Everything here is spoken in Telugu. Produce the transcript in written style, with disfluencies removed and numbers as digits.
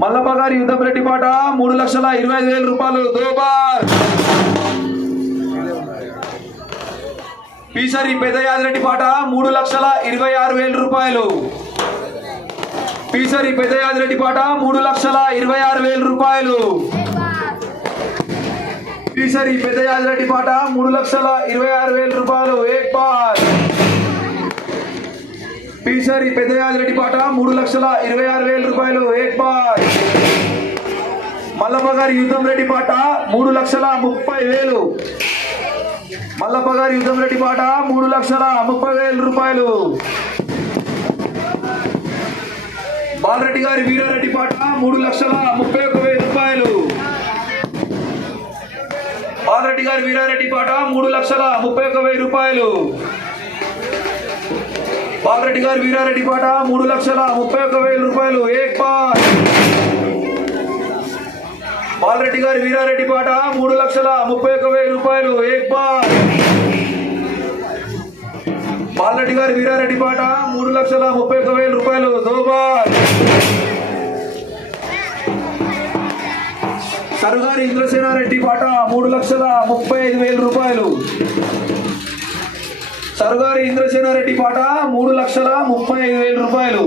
మల్లప్ప గారి యుద్ధంరెడ్డి పాట 3,25,000 రూపాయలు దోబార్. పీసరి పెద్దయాదిరెడ్డి పాట 3,26,000 రూపాయలు. పీసరి పెద్దయాదిరెడ్డి పాట 3,26,000 రూపాయలు. పీసరి పెద్దయాదిరెడ్డి పాట 3,26,000 రూపాయలు ఏక్ బార్. పీసరి పెద్దయాదిరెడ్డి పాట 3,26,000 రూపాయలు ఏక్ బార్. మల్లప్ప గారి యుద్ధంరెడ్డి పాట 3,30,000. మల్లప్ప గారి యుద్ధంరెడ్డి పాట 3,30,000 రూపాయలు. బాలరెడ్డి గారి వీరారెడ్డి పాట 3,31,000 రూపాయలు. బాలరెడ్డి గారి వీరారెడ్డి పాట 3,31,000 రూపాయలు. బాలరెడ్డి గారి వీరారెడ్డి పాట 3,31,000 రూపాయలు ఏక్ బార్. బాలరెడ్డి గారి వీరారెడ్డి పాట 3,31,000 రూపాయలు ఏక్ బార్. బాలరెడ్డి గారి వీరారెడ్డి పాట 3,31,000 రూపాయలు దో బార్. సరుగారి ఇంద్రసేనారెడ్డి పాట 3,35,000 రూపాయలు. సరుగారి ఇంద్రసేనారెడ్డి పాట 3,35,000 రూపాయలు.